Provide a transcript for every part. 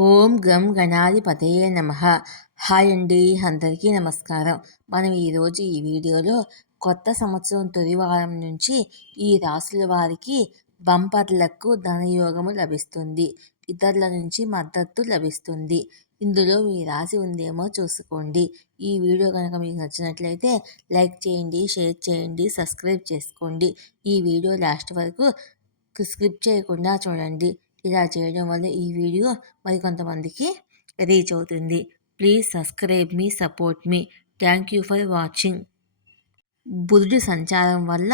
ఓం గం గణాధిపతయే నమః. హాయ్ అండి, అందరికీ నమస్కారం. మనం ఈరోజు ఈ వీడియోలో కొత్త సంవత్సరం తొలి వారం నుంచి ఈ రాశుల వారికి బంపర్లకు ధనయోగము లభిస్తుంది, ఇతరుల నుంచి మద్దతు లభిస్తుంది. ఇందులో మీ రాశి ఉందేమో చూసుకోండి. ఈ వీడియో కనుక మీకు నచ్చినట్లయితే లైక్ చేయండి, షేర్ చేయండి, సబ్స్క్రైబ్ చేసుకోండి. ఈ వీడియో లాస్ట్ వరకు స్కిప్ చేయకుండా చూడండి. ఇలా చేయడం వల్ల ఈ వీడియో మరికొంతమందికి రీచ్ అవుతుంది. ప్లీజ్ సబ్స్క్రైబ్ మీ, సపోర్ట్ మీ. Thank you for watching. బుధుడి సంచారం వల్ల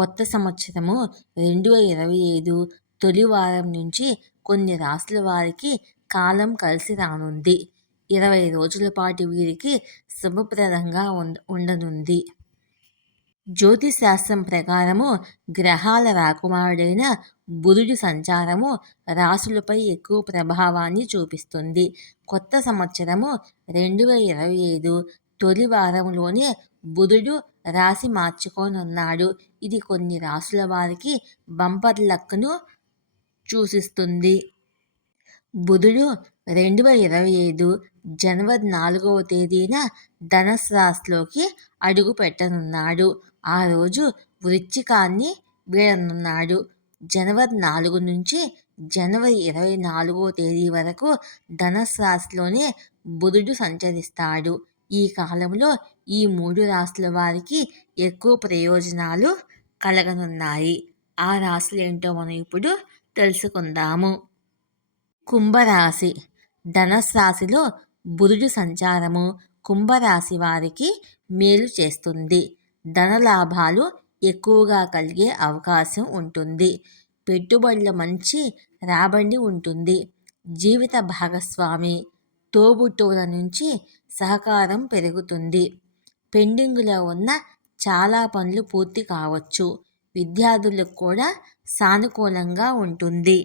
కొత్త సంవత్సరము 2025 తొలి వారం నుంచి కొన్ని రాశుల వారికి కాలం కలిసి రానుంది. 20 రోజుల పాటు వీరికి శుభప్రదంగా ఉండనుంది. జ్యోతిష్ శాస్త్రం ప్రకారము గ్రహాల రాకుమారుడైన బుధుడి సంచారము రాశులపై ఎక్కువ ప్రభావాన్ని చూపిస్తుంది. కొత్త సంవత్సరము 2025 తొలి వారంలోనే బుధుడు రాశి మార్చుకోనున్నాడు. ఇది కొన్ని రాశుల వారికి బంపర్ లక్ను సూచిస్తుంది. బుధుడు 2025 జనవరి 4వ తేదీన ధనుస్సు రాశిలోకి అడుగు పెట్టనున్నాడు. ఆ రోజు వృశ్చికాన్ని వీడనున్నాడు. జనవరి 4 నుంచి జనవరి 24వ తేదీ వరకు ధనుస్సు రాశిలోనే బుధుడు సంచరిస్తాడు. ఈ కాలంలో ఈ 3 రాశుల వారికి ఎక్కువ ప్రయోజనాలు కలగనున్నాయి. ఆ రాశులు ఏంటో మనం ఇప్పుడు తెలుసుకుందాము. కుంభరాశి. ధనుస్సు రాశిలో బుధుడు సంచారము కుంభరాశి వారికి మేలు చేస్తుంది. ధనలాభాలు ఎక్కువగా కలిగే అవకాశం ఉంటుంది. పెట్టుబడుల మంచి రాబడి ఉంటుంది. జీవిత భాగస్వామి, తోబుట్టువుల నుంచి సహకారం పెరుగుతుంది. పెండింగ్లో ఉన్న చాలా పనులు పూర్తి కావచ్చు. విద్యార్థులకు కూడా సానుకూలంగా ఉంటుంది.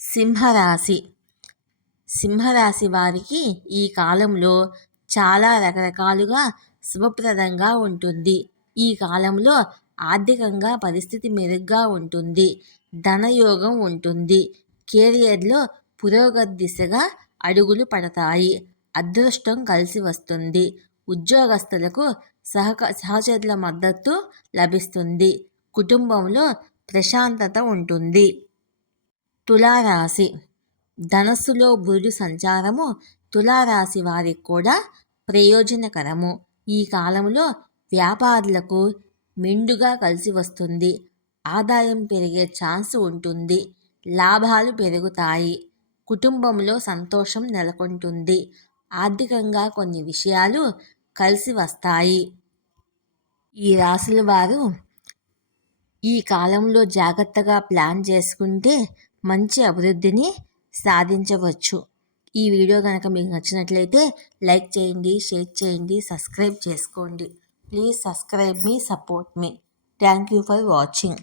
సింహరాశి. సింహరాశి వారికి ఈ కాలంలో చాలా రకరకాలుగా శుభప్రదంగా ఉంటుంది. ఈ కాలంలో ఆర్థికంగా పరిస్థితి మెరుగ్గా ఉంటుంది. ధనయోగం ఉంటుంది. కెరియర్లో పురోగతి దిశగా అడుగులు పడతాయి. అదృష్టం కలిసి వస్తుంది. ఉద్యోగస్తులకు సహచరుల మద్దతు లభిస్తుంది. కుటుంబంలో ప్రశాంతత ఉంటుంది. తులారాశి. ధనస్సులో బుధుడు సంచారము తులారాశి వారికి కూడా ప్రయోజనకరము. ఈ కాలంలో వ్యాపారులకు మెండుగా కలిసి వస్తుంది. ఆదాయం పెరిగే ఛాన్స్ ఉంటుంది. లాభాలు పెరుగుతాయి. కుటుంబంలో సంతోషం నెలకొంటుంది. ఆర్థికంగా కొన్ని విషయాలు కలిసి వస్తాయి. ఈ రాశుల వారు ఈ కాలంలో జాగ్రత్తగా ప్లాన్ చేసుకుంటే మంచి అభివృద్ధిని సాధించవచ్చు. ఈ వీడియో కనుక మీకు నచ్చినట్లయితే లైక్ చేయండి, షేర్ చేయండి, సబ్స్క్రైబ్ చేసుకోండి. ప్లీజ్ సబ్స్క్రైబ్ మీ, సపోర్ట్ మీ. Thank you for watching.